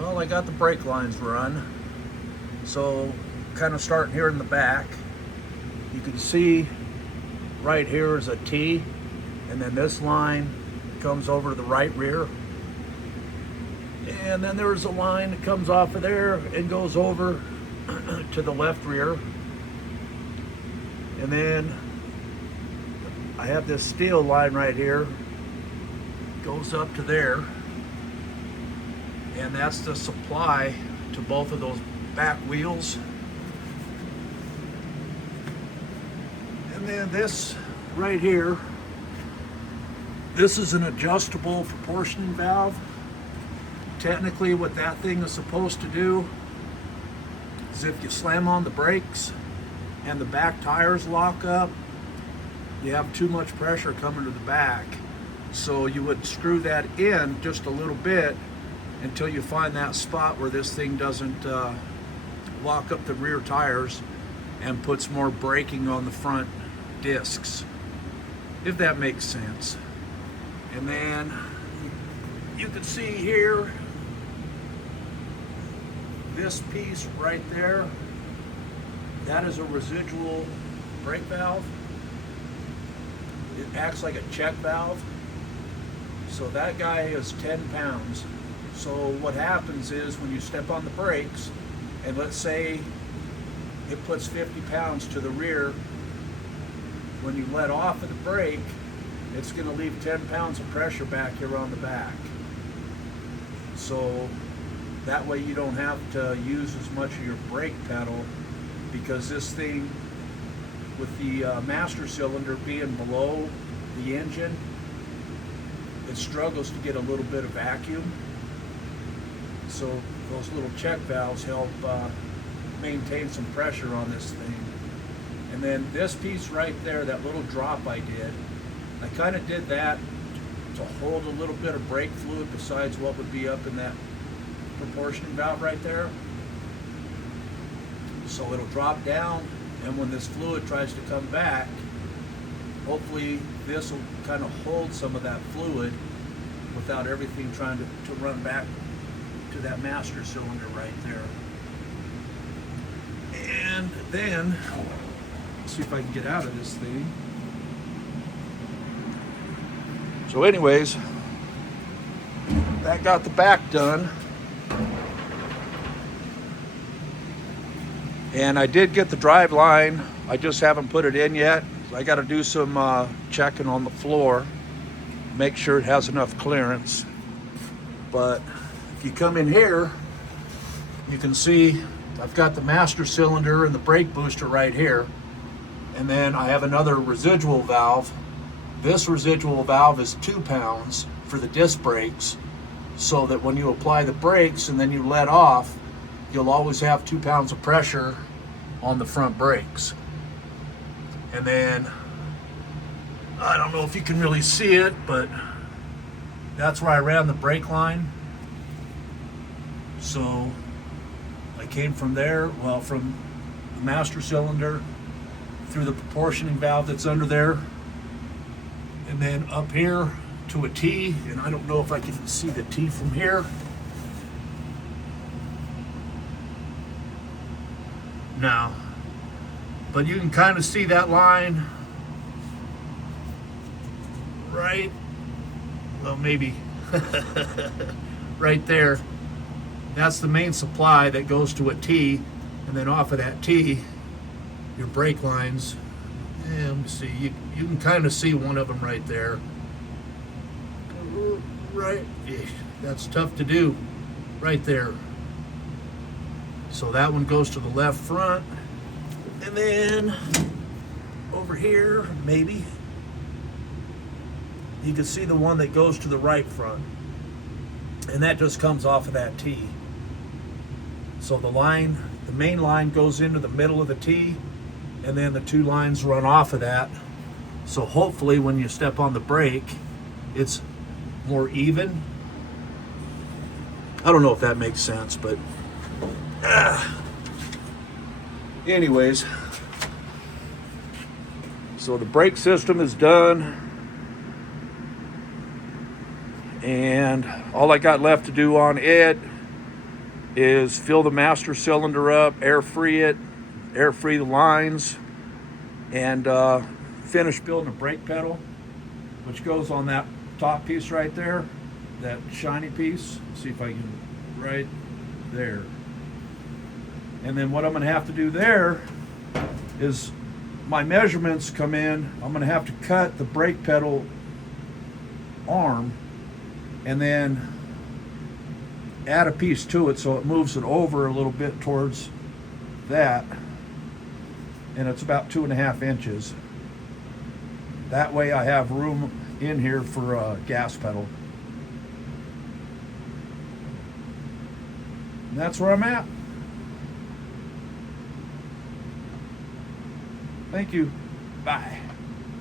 Well, I got the brake lines run. So kind of starting here in the back, you can see right here is a T, and then this line comes over to the right rear. And then there's a line that comes off of there and goes over to the left rear. And then I have this steel line right here, goes up to there. And that's the supply to both of those back wheels. And then this right here, this is an adjustable proportioning valve. Technically what that thing is supposed to do is if you slam on the brakes and the back tires lock up, you have too much pressure coming to the back. So you would screw that in just a little bit until you find that spot where this thing doesn't lock up the rear tires and puts more braking on the front discs, if that makes sense. And then you can see here, this piece right there, that is a residual brake valve. It acts like a check valve. So that guy is 10 pounds. So what happens is when you step on the brakes, and let's say it puts 50 pounds to the rear, when you let off of the brake, it's going to leave 10 pounds of pressure back here on the back. So that way you don't have to use as much of your brake pedal, because this thing, with the master cylinder being below the engine, it struggles to get a little bit of vacuum. So those little check valves help maintain some pressure on this thing. And then this piece right there, that little drop I did, I kind of did that to hold a little bit of brake fluid besides what would be up in that proportioning valve right there. So it'll drop down, and when this fluid tries to come back, hopefully this will kind of hold some of that fluid without everything trying to run back to that master cylinder right there. And then, let's see if I can get out of this thing. So anyways, that got the back done. And I did get the drive line. I just haven't put it in yet. I got to do some checking on the floor, make sure it has enough clearance. But if you come in here, you can see I've got the master cylinder and the brake booster right here. And then I have another residual valve. This residual valve is 2 pounds for the disc brakes, so that when you apply the brakes and then you let off, you'll always have 2 pounds of pressure on the front brakes. And then, I don't know if you can really see it, but that's where I ran the brake line. So I came from there, well, from the master cylinder through the proportioning valve that's under there, and then up here to a T, and I don't know if I can see the T from here. No, but you can kind of see that line right, well, maybe right there. That's the main supply that goes to a T, and then off of that T, your brake lines. And let me see, you can kind of see one of them right there. Right, that's tough to do, right there. So that one goes to the left front, and then over here, maybe, you can see the one that goes to the right front, and that just comes off of that T. So the line, the main line goes into the middle of the T, and then the 2 lines run off of that. So hopefully when you step on the brake, it's more even. I don't know if that makes sense, but anyways, so the brake system is done, and all I got left to do on it is fill the master cylinder up, air free it, air free the lines, and finish building a brake pedal, which goes on that top piece right there, that shiny piece. Let's see if I can, right there. And then what I'm going to have to do there is my measurements come in. I'm going to have to cut the brake pedal arm and then add a piece to it so it moves it over a little bit towards that, and it's about 2.5 inches. That way I have room in here for a gas pedal. And that's where I'm at. Thank you. Bye.